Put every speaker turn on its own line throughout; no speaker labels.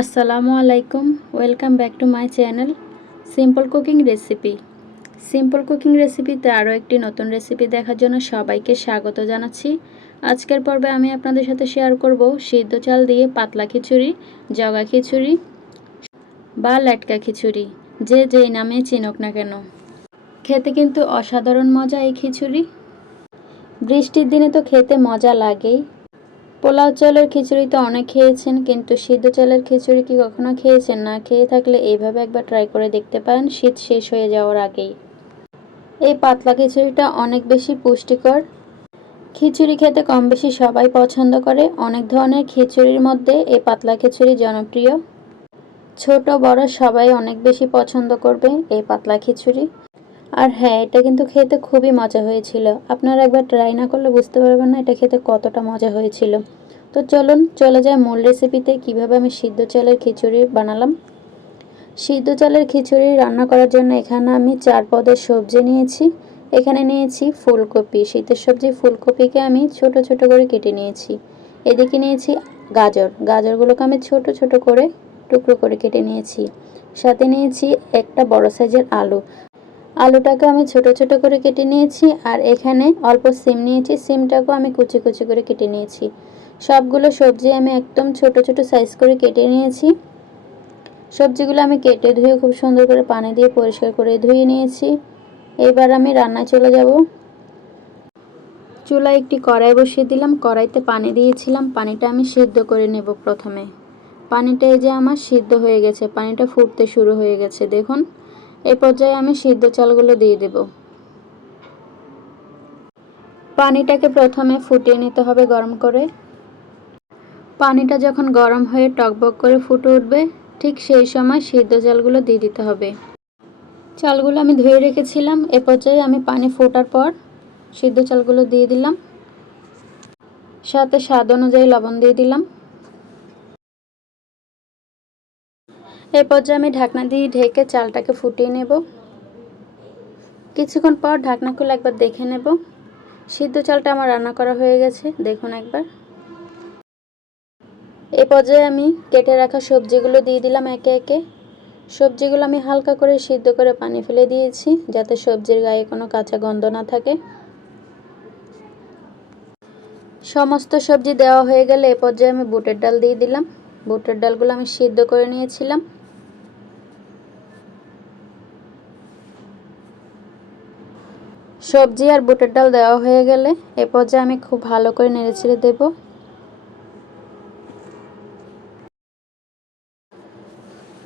আসসালামু আলাইকুম, welcome back to my channel simple cooking recipe. Simple cooking রেসিপিতে আরও একটি নতুন রেসিপি দেখার জন্য সবাইকে স্বাগত জানাচ্ছি। আজকের পর্বে আমি আপনাদের সাথে শেয়ার করব সিদ্ধ চাল দিয়ে পাতলা খিচুড়ি, জগা খিচুড়ি বা ল্যাটকা খিচুড়ি, যে যেই নামে চিনুক না কেন। খেতে কিন্তু অসাধারণ মজা এই খিচুড়ি। বৃষ্টির দিনে তো খেতে মজা লাগেই। পোলাও চালের খিচুড়ি তো অনেক খেয়েছেন, কিন্তু সিদ্ধ চালের খিচুড়ি কি কখনো খেয়েছেন? না খেয়ে থাকলে এইভাবে একবার ট্রাই করে দেখতে পারেন, শীত শেষ হয়ে যাওয়ার আগেই। এই পাতলা খিচুড়িটা অনেক বেশি পুষ্টিকর। খিচুড়ি খেতে কম বেশি সবাই পছন্দ করে। অনেক ধরনের খিচুড়ির মধ্যে এই পাতলা খিচুড়ি জনপ্রিয়। ছোট, বড় সবাই অনেক বেশি পছন্দ করবে এই পাতলা খিচুড়ি। আর হ্যাঁ এটা কিন্তু খেতে খুবই মজা হয়েছিল। আপনারা একবার ট্রাই না করলে বুঝতে পারবেন না এটা খেতে কতটা মজা হয়েছিল। তো চলুন, চলে যায় মূল রেসিপিতে কীভাবে আমি সিদ্ধ চালের খিচুড়ি বানালাম। সিদ্ধ চালের খিচুড়ি রান্না করার জন্য এখানে আমি চার পদের সবজি নিয়েছি। এখানে নিয়েছি ফুলকপি। শীতের সবজি ফুলকপিকে আমি ছোট ছোট করে কেটে নিয়েছি। এদিকে নিয়েছি গাজর। গাজরগুলোকে আমি ছোট ছোট করে টুকরো করে কেটে নিয়েছি। সাথে নিয়েছি একটা বড় সাইজের আলু। আলুটাকে আমি ছোট ছোট করে কেটে নিয়েছি, আর এখানে অল্প সিম নিয়েছি। সিমটাকেও আমি কুচি কুচি করে কেটে নিয়েছি। সবগুলো সবজি আমি একদম ছোট ছোট সাইজ করে কেটে নিয়েছি। সবজিগুলো আমি কেটে ধুয়ে খুব সুন্দর করে পানি দিয়ে পরিষ্কার করে ধুয়ে নিয়েছি। এবার আমি রান্নায় চলে যাব। চুলায় একটি কড়াই বসিয়ে দিলাম। কড়াইতে পানি দিয়েছিলাম। পানিটা আমি সিদ্ধ করে নেব প্রথমে। পানিটা এই যে আমার সিদ্ধ হয়ে গেছে। পানিটা ফুটতে শুরু হয়ে গেছে। দেখুন এই পর্যায়ে আমি সিদ্ধ চালগুলো দিয়ে দেব। পানিটাকে প্রথমে ফুটিয়ে নিতে হবে গরম করে। পানিটা যখন গরম হয়ে টকবক করে ফুটে উঠবে, ঠিক সেই সময় সিদ্ধ চালগুলো দিয়ে দিতে হবে। চালগুলো আমি ধুয়ে রেখেছিলাম, এ পর্যায়ে আমি পানি ফোটার পর সিদ্ধ চালগুলো দিয়ে দিলাম। সাথে স্বাদ অনুযায়ী লবণ দিয়ে দিলাম। এই পর্যায়ে আমি ঢাকনা দিয়ে ঢেকে চালটাকে ফুটিয়ে নেব। কিছুক্ষণ পর ঢাকনা খুলে একবার দেখে নেব। সিদ্ধ চালটা আমার রান্না করা হয়ে গেছে, দেখুন একবার। এ পর্যায়ে আমি কেটে রাখা সবজিগুলো দিয়ে দিলাম একে একে। সবজিগুলো আমি হালকা করে সিদ্ধ করে পানি ফেলে দিয়েছি, যাতে সবজির গায়ে কোনো কাঁচা গন্ধ না থাকে। সমস্ত সবজি দেওয়া হয়ে গেলে এ পর্যায়ে আমি বুটের ডাল দিয়ে দিলাম। বুটের ডালগুলো আমি সিদ্ধ করে নিয়েছিলাম। সবজি আর বুটের ডাল দেওয়া হয়ে গেলে এ পর্যায়ে আমি খুব ভালো করে নেড়েচেড়ে দেব।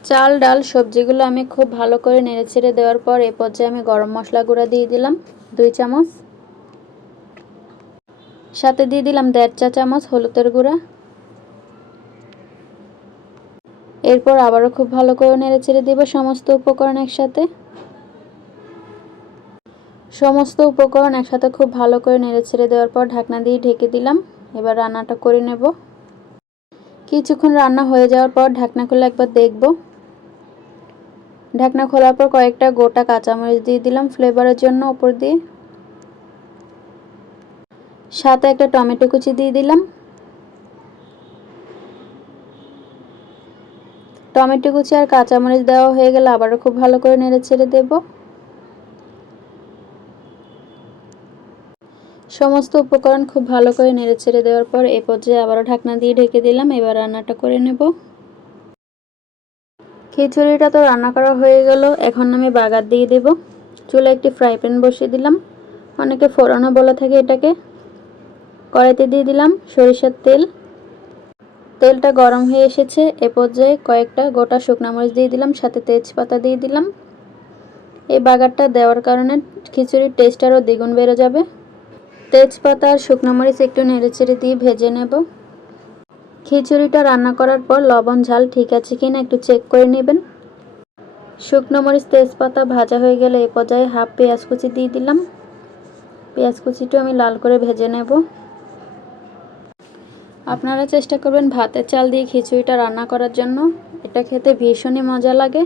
চাল, ডাল, সবজিগুলো আমি খুব ভালো করে নেড়েচেড়ে দেওয়ার পর এ পর্যায়ে আমি গরম মশলা গুঁড়া দিয়ে দিলাম, দুই চামচ। সাথে দিয়ে দিলাম দেড় চা চামচ হলুদের গুঁড়া। এরপর আবারও খুব ভালো করে নেড়েচেড়ে দেব সমস্ত উপকরণ একসাথে। সমস্ত উপকরণ একসাথে খুব ভালো করে নেড়ে ছেড়ে দেওয়ার পর ঢাকনা দিয়ে ঢেকে দিলাম। এবার রান্নাটা করে নেব। কিছুক্ষণ রান্না হয়ে যাওয়ার পর ঢাকনা খুলে একবার দেখব। ঢাকনা খোলার পর কয়েকটা গোটা কাঁচামরিচ দিয়ে দিলাম ফ্লেভারের জন্য উপর দিয়ে। সাথে একটা টমেটো কুচি দিয়ে দিলাম। টমেটো কুচি আর কাঁচামরিচ দেওয়া হয়ে গেলে আবারও খুব ভালো করে নেড়ে ছেড়ে দেবো। সমস্ত উপকরণ খুব ভালো করে নেড়ে ছেড়ে দেওয়ার পর এ পর্যায়ে আবারও ঢাকনা দিয়ে ঢেকে দিলাম। এবার রান্নাটা করে নেব। খিচুড়িটা তো রান্না করা হয়ে গেল। এখন আমি বাগার দিয়ে দেব। চুলে একটি ফ্রাই প্যান বসিয়ে দিলাম। অনেকে ফোড়ানো বলে থাকে এটাকে। কড়াইতে দিয়ে দিলাম সরিষার তেল। তেলটা গরম হয়ে এসেছে। এ পর্যায়ে কয়েকটা গোটা শুকনা মরিচ দিয়ে দিলাম, সাথে তেজপাতা দিয়ে দিলাম। এই বাগারটা দেওয়ার কারণে খিচুড়ির টেস্ট আরও দ্বিগুণ বেড়ে যাবে। তেজপাতা আর শুকনো মরিচ একটু নেড়েচেড়ে দিয়ে ভেজে নেব। খিচুড়িটা রান্না করার পর লবণ, ঝাল ঠিক আছে কি না একটু চেক করে নেবেন। শুকনো মরিচ, তেজপাতা ভাজা হয়ে গেলে এ পর্যায়ে হাফ পেঁয়াজ কুচি দিয়ে দিলাম। পেঁয়াজ কুচিটা আমি লাল করে ভেজে নেব। আপনারা চেষ্টা করবেন ভাতের চাল দিয়ে খিচুড়িটা রান্না করার জন্য। এটা খেতে ভীষণই মজা লাগে।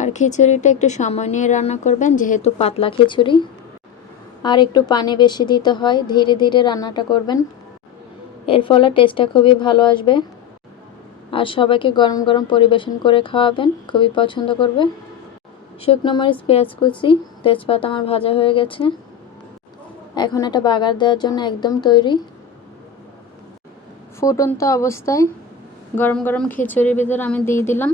আর খিচুড়িটা একটু সময় নিয়ে রান্না করবেন, যেহেতু পাতলা খিচুড়ি। আর একটু পানি বেশি দিতে হয়। ধীরে ধীরে রান্নাটা করবেন। এর ফলে টেস্টটা খুবই ভালো আসবে। আর সবাইকে গরম গরম পরিবেশন করে খাওয়াবেন। খুবই পছন্দ করবে। শুকনো মরিচ, পেঁয়াজ কুচি, তেজপাতা আমার ভাজা হয়ে গেছে। এখন এটা বাগার দেওয়ার জন্য একদম তৈরি। ফুটন্ত অবস্থায় গরম গরম খিচুড়ির ভিতর আমি দিয়ে দিলাম।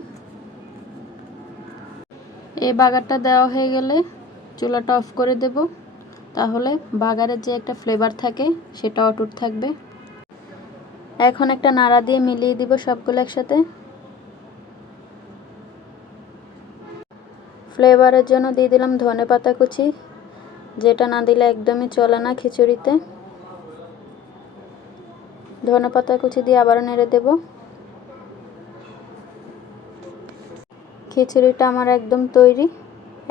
এই বাগারটা দেওয়া হয়ে গেলে চুলাটা অফ করে দেব। তাহলে বাগারের যে একটা ফ্লেভার থাকে, সেটা অটুট থাকবে। এখন একটা নাড়া দিয়ে মিলিয়ে দিব সবগুলো একসাথে। ফ্লেভারের জন্য দিয়ে দিলাম ধনে পাতা কুচি, যেটা না দিলে একদমই চলে না খিচুড়িতে। ধনে পাতা কুচি দিয়ে আবারও নেড়ে দেব। খিচুড়িটা আমার একদম তৈরি।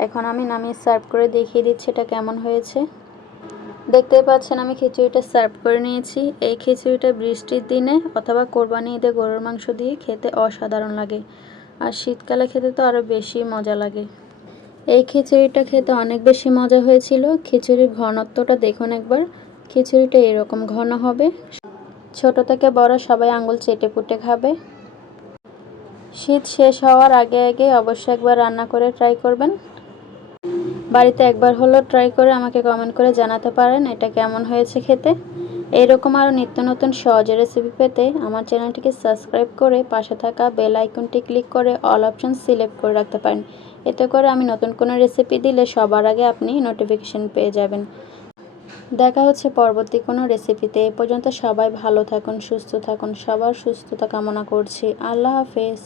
এখন আমি নামিয়ে সার্ভ করে দেখিয়ে দিচ্ছি এটা কেমন হয়েছে। দেখতেই পাচ্ছেন আমি খিচুড়িটা সার্ভ করে নিয়েছি। এই খিচুড়িটা বৃষ্টির দিনে অথবা কোরবানি ঈদে গরুর মাংস দিয়ে খেতে অসাধারণ লাগে। আর শীতকালে খেতে তো আরও বেশি মজা লাগে। এই খিচুড়িটা খেতে অনেক বেশি মজা হয়েছিল। খিচুড়ির ঘনত্বটা দেখুন একবার। খিচুড়িটা এরকম ঘন হবে। ছোট থেকে বড় সবাই আঙুল চেটে পুটে খাবে। শীত শেষ হওয়ার আগে আগে অবশ্যই একবার রান্না করে ট্রাই করবেন। বাড়িতে একবার হলেও ট্রাই করে আমাকে কমেন্ট করে জানাতে পারেন এটা কেমন হয়েছে খেতে। এইরকম আরও নিত্য নতুন সহজ রেসিপি পেতে আমার চ্যানেলটিকে সাবস্ক্রাইব করে পাশে থাকা বেল আইকনটি ক্লিক করে অল অপশন সিলেক্ট করে রাখতে পারেন। এতে করে আমি নতুন কোনো রেসিপি দিলে সবার আগে আপনি নোটিফিকেশন পেয়ে যাবেন। দেখা হচ্ছে পরবর্তী কোনো রেসিপিতে এ পর্যন্ত সবাই ভালো থাকুন, সুস্থ থাকুন, সবার সুস্থতা কামনা করছি। আল্লাহ হাফেজ।